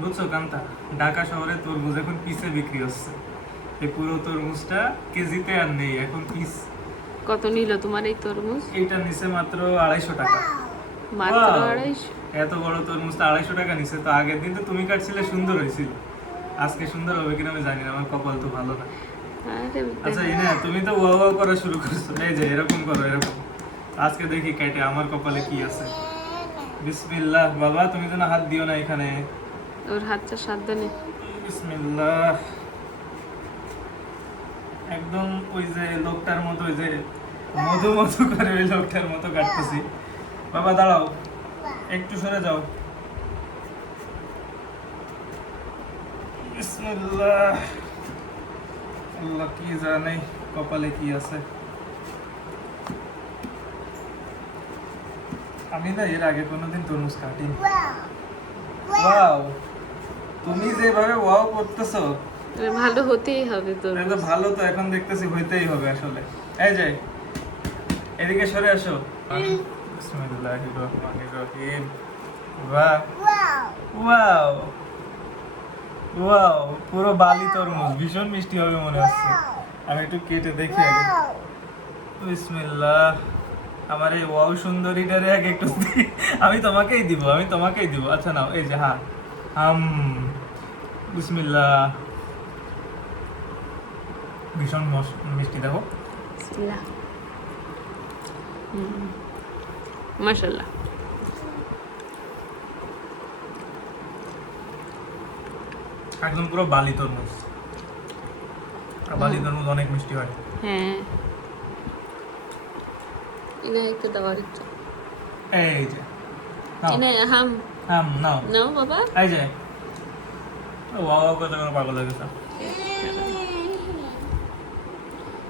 বুঝছো কান্তা, ঢাকা শহরে তরমুজ এখন পিসে বিক্রি হচ্ছে। এই পুরো তরমুজটা কেজিতে আর নেই, এখন পিস। কত নিল তোমার এই তরমুজ? এইটা নিচে মাত্র 250 টাকা। মাত্র Wow! 250? এত বড় তরমুজটা 250 টাকা নিচে। তো আগের দিন তো তুমি কাটছিলে, সুন্দর হয়েছিল। আজকে সুন্দর হবে কিনা আমি জানি না, আমার কপাল তো ভালো না। আরে আচ্ছা ইনা, তুমি তো ওয়া ওয়া করা শুরু করছো, এই যে এরকম করো এরকম। আজকে দেখি কেটে আমার কপালে কি আছে। বিসমিল্লাহ। বাবা তুমি তো না হাত দিও না এখানে। ওর হাতটা সাবধানে। বিসমিল্লাহ। একদম ওই যে লোকটার মতো, ওই যে মধু মধু করে ওই লোকটার মতো কাটতেছি। বাবা দাঁড়াও, একটু সরে যাও। বিসমিল্লাহ। আল্লাহ কি জানে কপালে কি আছে। আমি না এর আগে কোনোদিন তরমুজ কাটিনি। ওয়াও, তুমি যেভাবে ওয়াও করতেছো, আরে ভালো হতেই হবে এটা তো তরমুজ। ভালো, তো এখন দেখতেছি হইতেই হবে আসলে। এই যে এদিকে সরে আসো। বিসমিল্লাহির রহমানির রহিম। বাহ, ওয়াও ওয়াও, পুরো বালি তরমুজ, ভীষণ মিষ্টি হবে মনে হচ্ছে। আমি একটু কেটে দেখি আগে। বিসমিল্লাহ। আমার এই ওয়াও সুন্দরীটারে আগে একটু আমি তোমাকেই দিব, আমি তোমাকেই দিব। আচ্ছা নাও, এই যে হ্যাঁ। হাম। বিসমিল্লাহ। ভীষণ মিষ্টি, দেখো। বিসমিল্লাহ। মাশাআল্লাহ। একদম পুরো বালি তরমুজ। আর বালি তরমুজ অনেক মিষ্টি হয়। হ্যাঁ, ইনা একটু দাও আরেকটু। এই যে নাও। ইনা হাম হাম নাও। নাও বাবা। এই যে ওয়াও, কত পাগল হয়ে গেছে।